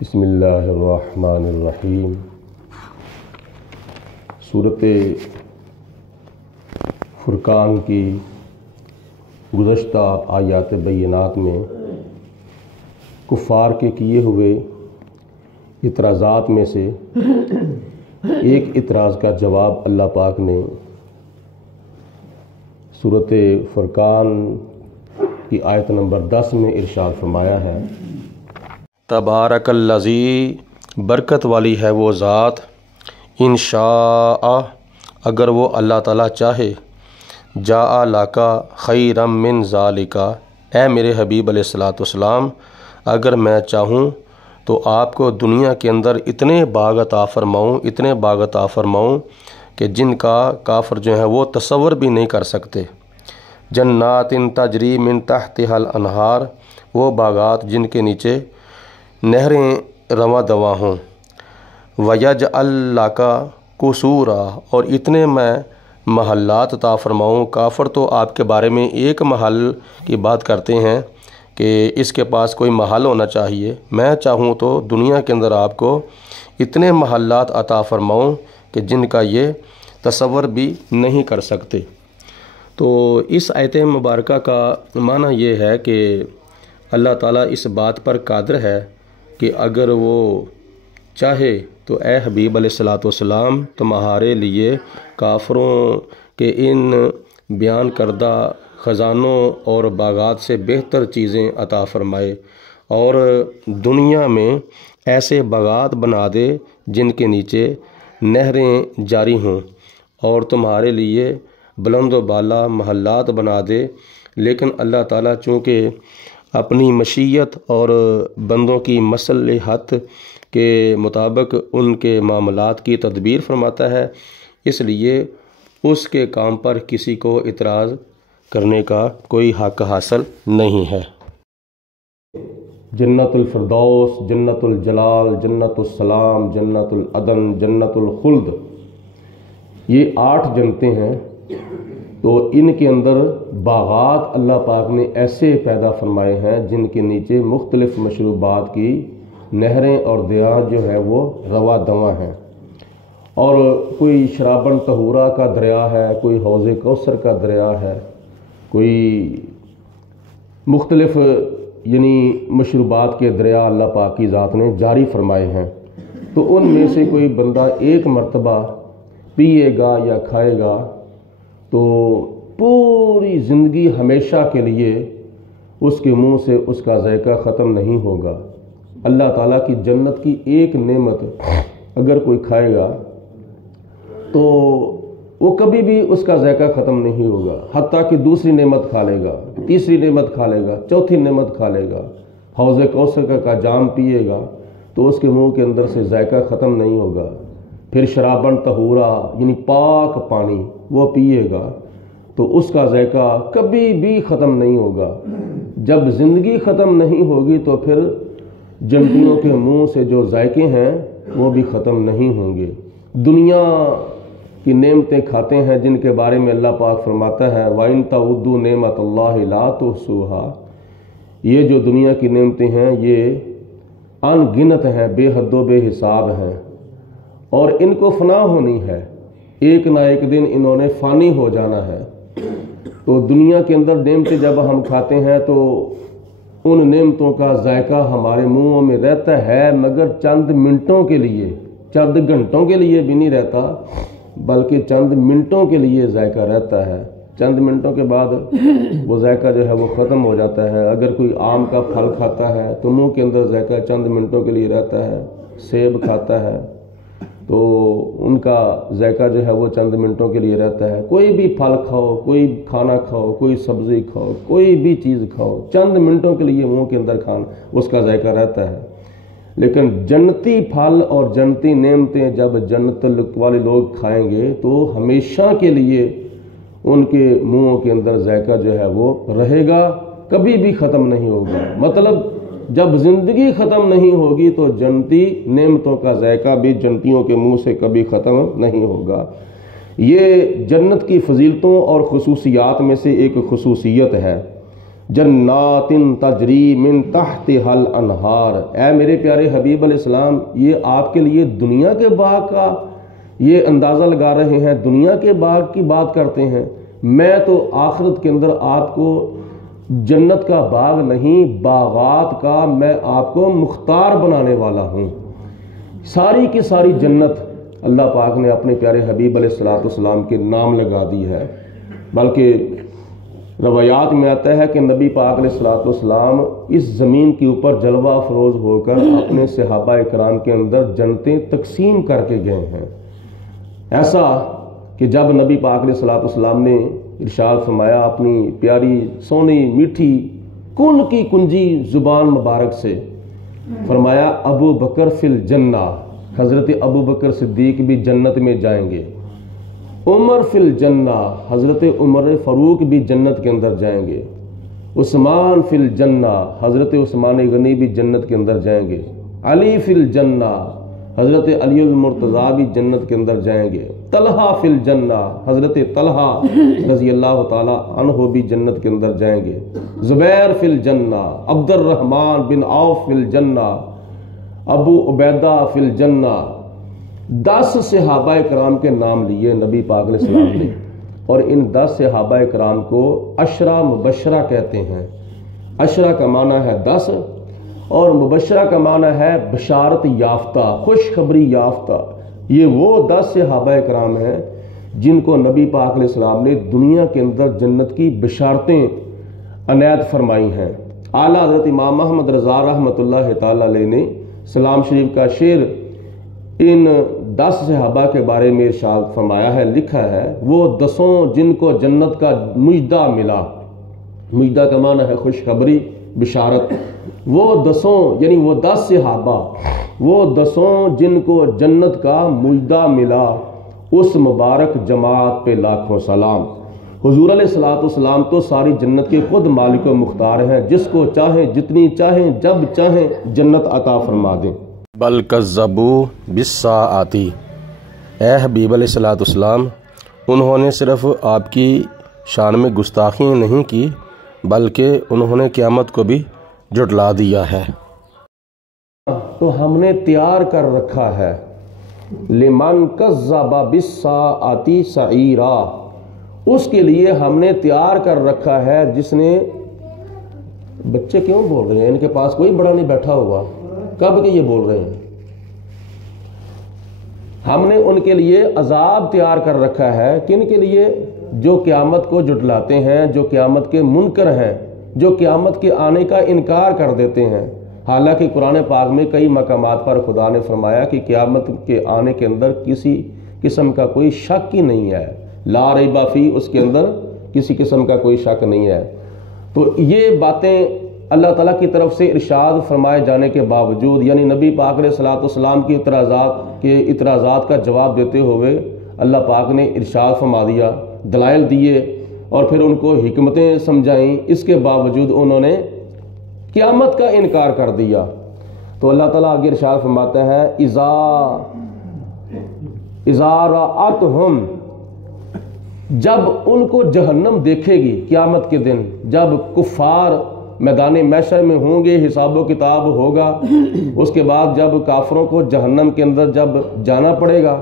بسم اللہ الرحمن الرحیم۔ سورۃ فرقان کی گزشتہ آیات بینات میں کفار کے کیے ہوئے اعتراضات میں سے ایک اعتراض کا جواب اللہ پاک نے سورۃ فرقان کی آیت نمبر 10 میں ارشاد فرمایا ہے، تبارک الذی، برکت والی ہے وہ ذات، انشاء، اگر وہ اللہ تعالیٰ چاہے، جاء لکا خیرا من ذالک، اے میرے حبیب علیہ الصلاۃ والسلام، اگر میں چاہوں تو آپ کو دنیا کے اندر اتنے باغ عطا فرماؤں کہ جن کا کافر جو ہیں وہ تصور بھی نہیں کر سکتے۔ جنات تجری من تحتها الانہار، وہ باغات جن کے نیچے نہریں رواں دواں ہوں۔ ویجعل لک قصورا، اور اتنے میں محلات عطا فرماؤں۔ کافر تو آپ کے بارے میں ایک محل کی بات کرتے ہیں کہ اس کے پاس کوئی محل ہونا چاہیے، میں چاہوں تو دنیا کے اندر آپ کو اتنے محلات عطا فرماؤں کہ جن کا یہ تصور بھی نہیں کر سکتے۔ تو اس آیت مبارکہ کا معنی یہ ہے کہ اللہ تعالیٰ اس بات پر قادر ہے کہ اگر وہ چاہے تو اے حبیب علیہ الصلاۃ والسلام، تمہارے لیے کافروں کے ان بیان کردہ خزانوں اور باغات سے بہتر چیزیں عطا فرمائے، اور دنیا میں ایسے باغات بنا دے جن کے نیچے نہریں جاری ہوں، اور تمہارے لیے بلند و بالا محلات بنا دے۔ لیکن اللہ تعالیٰ چونکہ اپنی مشیت اور بندوں کی مصلحت کے مطابق ان کے معاملات کی تدبیر فرماتا ہے، اس لیے اس کے کام پر کسی کو اعتراض کرنے کا کوئی حق حاصل نہیں ہے۔ جنت الفردوس، جنت الجلال، جنت السلام، جنت العدن، جنت الخلد، یہ 8 جنتیں ہیں۔ تو ان کے اندر باغات اللہ پاک نے ایسے پیدا فرمائے ہیں جن کے نیچے مختلف مشروبات کی نہریں اور دریاں جو ہے وہ رواں دواں ہیں، اور کوئی شرابن طہورا کا دریا ہے، کوئی حوض کوثر کا دریا ہے، کوئی مختلف یعنی مشروبات کے دریا اللہ پاک کی ذات نے جاری فرمائے ہیں۔ تو ان میں سے کوئی بندہ ایک مرتبہ پیے گا یا کھائے گا تو پوری زندگی ہمیشہ کے لیے اس کے منہ سے اس کا ذائقہ ختم نہیں ہوگا۔ اللہ تعالیٰ کی جنت کی ایک نعمت اگر کوئی کھائے گا تو وہ کبھی بھی اس کا ذائقہ ختم نہیں ہوگا، حتیٰ کہ دوسری نعمت کھا لے گا، تیسری نعمت کھا لے گا، چوتھی نعمت کھا لے گا، حوض کوثر کا جام پیے گا تو اس کے منہ کے اندر سے ذائقہ ختم نہیں ہوگا۔ پھر شرابن طہورا یعنی پاک پانی وہ پیے گا تو اس کا ذائقہ کبھی بھی ختم نہیں ہوگا۔ جب زندگی ختم نہیں ہوگی تو پھر جنتیوں کے منہ سے جو ذائقے ہیں وہ بھی ختم نہیں ہوں گے۔ دنیا کی نعمتیں کھاتے ہیں جن کے بارے میں اللہ پاک فرماتا ہے، وَإِن تَعُدُّوا نِعْمَتَ اللَّهِ لَا تُحْصُوهَا، یہ جو دنیا کی نعمتیں ہیں یہ ان گنت ہیں، بے حد و بے حساب ہیں، اور ان کو فنا ہونی ہے، ایک نہ ایک دن انہوں نے فانی ہو جانا ہے۔ تو دنیا کے اندر نعمتیں جب ہم کھاتے ہیں تو ان نعمتوں کا ذائقہ ہمارے منہوں میں رہتا ہے، مگر چند منٹوں کے لیے، چند گھنٹوں کے لیے بھی نہیں رہتا، بلکہ چند منٹوں کے لیے ذائقہ رہتا ہے۔ چند منٹوں کے بعد وہ ذائقہ جو ہے وہ ختم ہو جاتا ہے۔ اگر کوئی آم کا پھل کھاتا ہے تو منہ کے اندر ذائقہ چند منٹوں کے لیے رہتا ہے، سیب کھاتا ہے تو ان کا ذائقہ جو ہے وہ چند منٹوں کے لیے رہتا ہے۔ کوئی بھی پھل کھاؤ، کوئی کھانا کھاؤ، کوئی سبزی کھاؤ، کوئی بھی چیز کھاؤ، چند منٹوں کے لیے منہ کے اندر کھانا اس کا ذائقہ رہتا ہے۔ لیکن جنتی پھل اور جنتی نعمتیں جب جنت والے لوگ کھائیں گے تو ہمیشہ کے لیے ان کے منہوں کے اندر ذائقہ جو ہے وہ رہے گا، کبھی بھی ختم نہیں ہوگا۔ مطلب جب زندگی ختم نہیں ہوگی تو جنتی نعمتوں کا ذائقہ بھی جنتیوں کے منہ سے کبھی ختم نہیں ہوگا۔ یہ جنت کی فضیلتوں اور خصوصیات میں سے ایک خصوصیت ہے۔ جنات تجری من تحتها الانہار۔ اے میرے پیارے حبیب علیہ السلام، یہ آپ کے لیے دنیا کے باغ کا یہ اندازہ لگا رہے ہیں، دنیا کے باغ کی بات کرتے ہیں۔ میں تو آخرت کے اندر آپ کو جنت کا باغ نہیں، باغات کا میں آپ کو مختار بنانے والا ہوں۔ ساری کی ساری جنت اللہ پاک نے اپنے پیارے حبیب علیہ السلام کے نام لگا دی ہے۔ بلکہ روایات میں آتا ہے کہ نبی پاک علیہ السلام اس زمین کے اوپر جلوہ افروز ہو کر اپنے صحابہ اکرام کے اندر جنتیں تقسیم کر کے گئے ہیں۔ ایسا کہ جب نبی پاک علیہ السلام نے ارشاد فرمایا اپنی پیاری سونی میٹھی کن کی کنجی زبان مبارک سے، فرمایا ابو بکر فی الجنہ، حضرت ابو بکر صدیق بھی جنت میں جائیں گے، عمر فی الجنہ، حضرت عمر فاروق بھی جنت کے اندر جائیں گے، عثمان فی الجنہ، حضرت عثمان غنی بھی جنت کے اندر جائیں گے، علی فی الجنہ، حضرت علی المرتضیٰ بھی جنت کے اندر جائیں گے، طلحہ فی الجنہ، حضرت طلحہ رضی اللہ تعالی عنہ بھی جنت کے اندر جائیں گے، زبیر فی الجنہ، عبد الرحمن بن عوف فی الجنہ، ابو عبیدہ فی الجنہ۔ 10 صحابہ کرام کے نام لیے نبی پاک علیہ السلام نے، اور ان 10 صحابہ کرام کو عشرہ مبشرہ کہتے ہیں۔ عشرہ کا معنی ہے 10 اور مبشرہ کا معنی ہے بشارت یافتہ، خوشخبری یافتہ۔ یہ وہ 10 صحابہ کرام ہیں جن کو نبی پاک علیہ السلام نے دنیا کے اندر جنت کی بشارتیں عنایت فرمائی ہیں۔ اعلیٰ حضرت امام محمد رضا رحمۃ اللہ تعالی علیہ نے سلام شریف کا شعر ان 10 صحابہ کے بارے میں ارشاد فرمایا ہے، لکھا ہے، وہ 10 جن کو جنت کا مجدہ ملا، مجدہ کا معنی ہے خوشخبری، بشارت۔ وہ 10 یعنی وہ 10 صحابہ، وہ 10 جن کو جنت کا مجدہ ملا، اس مبارک جماعت پہ لاکھوں سلام۔ حضور علیہ السلام تو ساری جنت کے خود مالک و مختار ہیں، جس کو چاہیں جتنی چاہیں جب چاہیں جنت عطا فرما دیں۔ بل کذبوا بالساعۃ، اے حبیب علیہ السلام، انہوں نے صرف آپ کی شان میں گستاخی نہیں کی بلکہ انہوں نے قیامت کو بھی جھٹلا دیا ہے۔ تو ہم نے تیار کر رکھا ہے لمن کذب بالساعۃ سعیرا، اس کے لیے ہم نے تیار کر رکھا ہے جس نے، بچے کیوں بول رہے ہیں؟ ان کے پاس کوئی بڑا نہیں بیٹھا ہوا، کب کے یہ بول رہے ہیں؟ ہم نے ان کے لیے عذاب تیار کر رکھا ہے، کن کے لیے؟ جو قیامت کو جھٹلاتے ہیں، جو قیامت کے منکر ہیں، جو قیامت کے آنے کا انکار کر دیتے ہیں۔ حالانکہ قرآن پاک میں کئی مقامات پر خدا نے فرمایا کہ قیامت کے آنے کے اندر کسی قسم کا کوئی شک ہی نہیں ہے، لا ریب فیہ، اس کے اندر کسی قسم کا کوئی شک نہیں ہے۔ تو یہ باتیں اللہ تعالیٰ کی طرف سے ارشاد فرمائے جانے کے باوجود، یعنی نبی پاک علیہ السلام کی اعتراضات کا جواب دیتے ہوئے اللہ پاک نے ارشاد فرما دیا، دلائل دیے اور پھر ان کو حکمتیں سمجھائیں، اس کے باوجود انہوں نے قیامت کا انکار کر دیا۔ تو اللہ تعالیٰ آگے ارشاد فرماتا ہے، اذا رأتہم، جب ان کو جہنم دیکھے گی قیامت کے دن، جب کفار میدان محشر میں ہوں گے، حساب و کتاب ہوگا، اس کے بعد جب کافروں کو جہنم کے اندر جب جانا پڑے گا،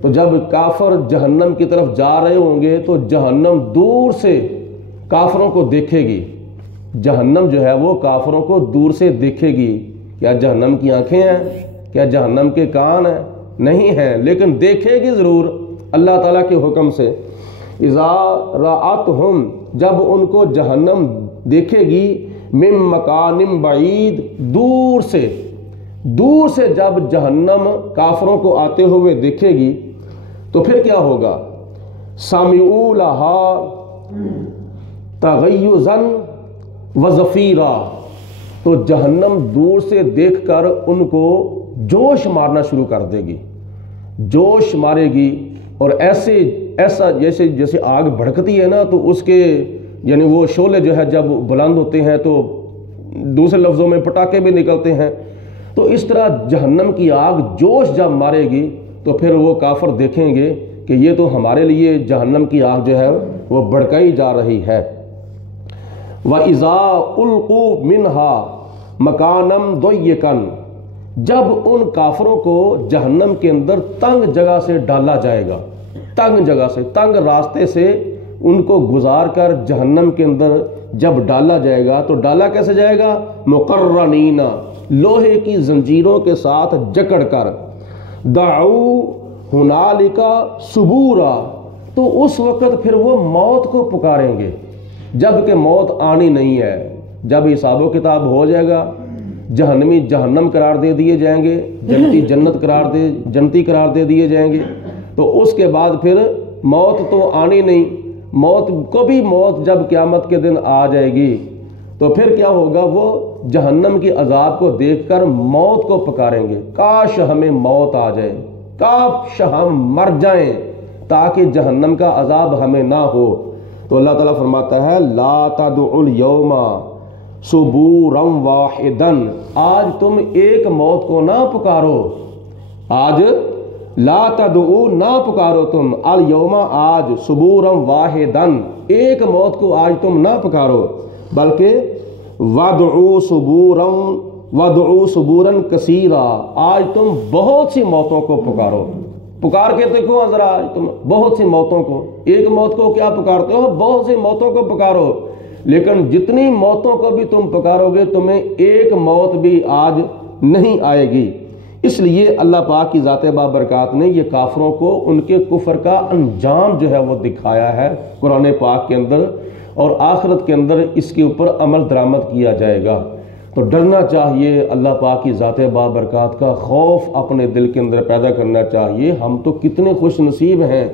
تو جب کافر جہنم کی طرف جا رہے ہوں گے تو جہنم دور سے کافروں کو دیکھے گی، جہنم جو ہے وہ کافروں کو دور سے دیکھے گی۔ کیا جہنم کی آنکھیں ہیں؟ کیا جہنم کے کان ہیں؟ نہیں ہیں، لیکن دیکھے گی ضرور اللہ تعالیٰ کے حکم سے۔ اذا رأتہم، جب ان کو جہنم دیکھے گی، من مکان بعید، دور سے جب جہنم کافروں کو آتے ہوئے دیکھے گی تو پھر کیا ہوگا؟ سمعوا لها تغیظا وزفیرا، تو جہنم دور سے دیکھ کر ان کو جوش مارنا شروع کر دے گی، جوش مارے گی، اور ایسا جیسے آگ بھڑکتی ہے نا، تو اس کے یعنی وہ شعلے جو ہے جب بلند ہوتے ہیں تو دوسرے لفظوں میں پٹاخے بھی نکلتے ہیں، تو اس طرح جہنم کی آگ جوش جب مارے گی تو پھر وہ کافر دیکھیں گے کہ یہ تو ہمارے لیے جہنم کی آگ جو ہے وہ بھڑکائی جا رہی ہے۔ وَإِذَا أُلْقُوا مِنْهَا مَكَانًا ضَيِّقًا، جب ان کافروں کو جہنم کے اندر تنگ جگہ سے ڈالا جائے گا، تنگ جگہ سے، تنگ راستے سے ان کو گزار کر جہنم کے اندر جب ڈالا جائے گا تو ڈالا کیسے جائے گا؟ مقرنین، لوہے کی زنجیروں کے ساتھ جکڑ کر، دعو ہنالک ثبورا، تو اس وقت پھر وہ موت کو پکاریں گے، جب کہ موت آنی نہیں ہے۔ جب حساب و کتاب ہو جائے گا، جہنمی جہنم قرار دے دیے جائیں گے، جنتی جنتی قرار دے دیے جائیں گے، تو اس کے بعد پھر موت تو آنی نہیں، موت کو بھی موت جب قیامت کے دن آ جائے گی تو پھر کیا ہوگا؟ وہ جہنم کی عذاب کو دیکھ کر موت کو پکاریں گے، کاش ہمیں موت آ جائے، کاش ہم مر جائیں تاکہ جہنم کا عذاب ہمیں نہ ہو۔ تو اللہ تعالیٰ فرماتا ہے لا تدعوا اليوم ثبورا واحدا، آج تم ایک موت کو نہ پکارو، آج لا تدعو نہ پکارو تم، الیوم آج، ثبورا واحدا ایک موت کو آج تم نہ پکارو، بلکہ وادعو ثبورا کثیرا، آج تم بہت سی موتوں کو پکارو۔ پکار کے دیکھو ذرا، آج تم بہت سی موتوں کو، ایک موت کو کیا پکارتے ہو؟ بہت سی موتوں کو پکارو، لیکن جتنی موتوں کو بھی تم پکارو گے تمہیں ایک موت بھی آج نہیں آئے گی۔ اس لیے اللہ پاک کی ذات بابرکات نے یہ کافروں کو ان کے کفر کا انجام جو ہے وہ دکھایا ہے قرآن پاک کے اندر، اور آخرت کے اندر اس کے اوپر عمل درآمد کیا جائے گا۔ تو ڈرنا چاہیے، اللہ پاک کی ذات بابرکات کا خوف اپنے دل کے اندر پیدا کرنا چاہیے۔ ہم تو کتنے خوش نصیب ہیں،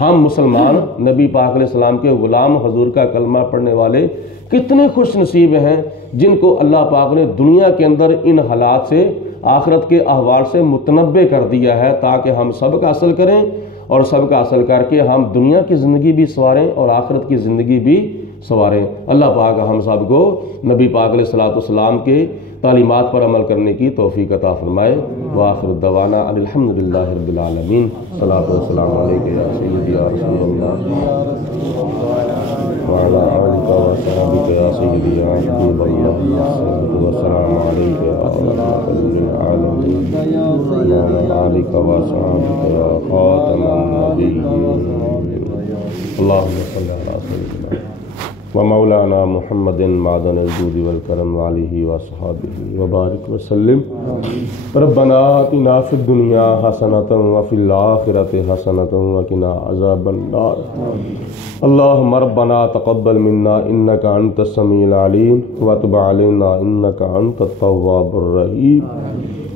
ہم مسلمان، نبی پاک علیہ السلام کے غلام، حضور کا کلمہ پڑھنے والے کتنے خوش نصیب ہیں جن کو اللہ پاک نے دنیا کے اندر ان حالات سے، آخرت کے احوال سے متنبع کر دیا ہے تاکہ ہم سب کا حاصل کریں، اور سب کا حاصل کر کے ہم دنیا کی زندگی بھی سنواریں اور آخرت کی زندگی بھی سنواریں۔ اللہ پاک ہم سب کو نبی پاک علیہ الصلوۃ والسلام کے تعلیمات پر عمل کرنے کی توفیق عطا فرمائے۔ وآخر دعوانا ان الحمد للہ رب العالمین۔ صلاۃ والسلام علیک یا سیدی یا رسول اللہ وعلی آلک وصحبک یا سیدی یا حبیب اللہ، والسلام علیک یا رحمۃ للعالمین وعلی آلک وصحبک یا خاتم النبیین۔ اللہم صلی علی سیدنا ومولانا محمد معدن الجود والکرم علیہ وصحابہ وبارک وسلم۔ ربنا آتنا فی الدنیا حسنۃ وفی الآخرۃ حسنۃ وقنا عذاب النار۔ اللہم ربنا تقبل منا انک انت السمیع العلیم وتب علینا انک انت التواب الرحیم۔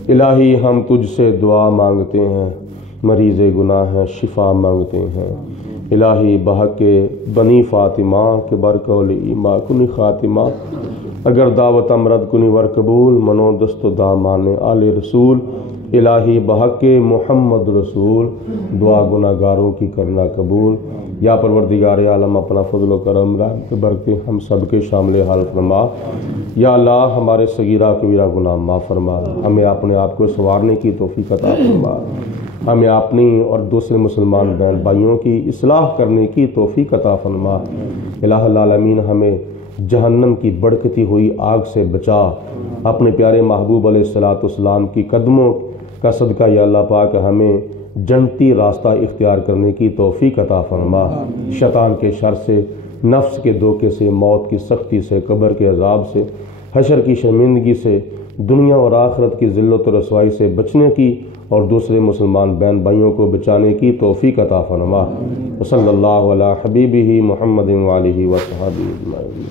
الہی ہم تجھ سے دعا مانگتے ہیں، مریض گناہ ہیں شفا مانگتے ہیں۔ الہی بحق بنی فاطمہ کے برکول ایما کنی خاتمہ، اگر دعوت امرد کنی ور قبول، منو دست و دامان آل رسول۔ الہی بحق محمد رسول، دعا گناہ گاروں کی کرنا قبول۔ یا پروردگار عالم اپنا فضل و کرم رحمت برکتے ہم سب کے شامل حال فرما۔ یا اللہ ہمارے صغیرہ کبیرہ گناہ معاف فرما، ہمیں اپنے آپ کو سنوارنے کی توفیق عطا فرما، ہمیں اپنی اور دوسرے مسلمان بہن بھائیوں کی اصلاح کرنے کی توفیق عطا فرما۔ الہ العالمین ہمیں جہنم کی بھڑکتی ہوئی آگ سے بچا، اپنے پیارے محبوب علیہ الصلوۃ والسلام کی قدموں کا صدقہ یا اللہ پاک ہمیں جنتی راستہ اختیار کرنے کی توفیق عطا فرما۔ شیطان کے شر سے، نفس کے دھوکے سے، موت کی سختی سے، قبر کے عذاب سے، حشر کی شرمندگی سے، دنیا اور آخرت کی ذلت و رسوائی سے بچنے کی اور دوسرے مسلمان بہن بھائیوں کو بچانے کی توفیق عطا فرما۔ وصلی اللہ علی حبیبہ محمد وآلہ وصحبہ اجمعین۔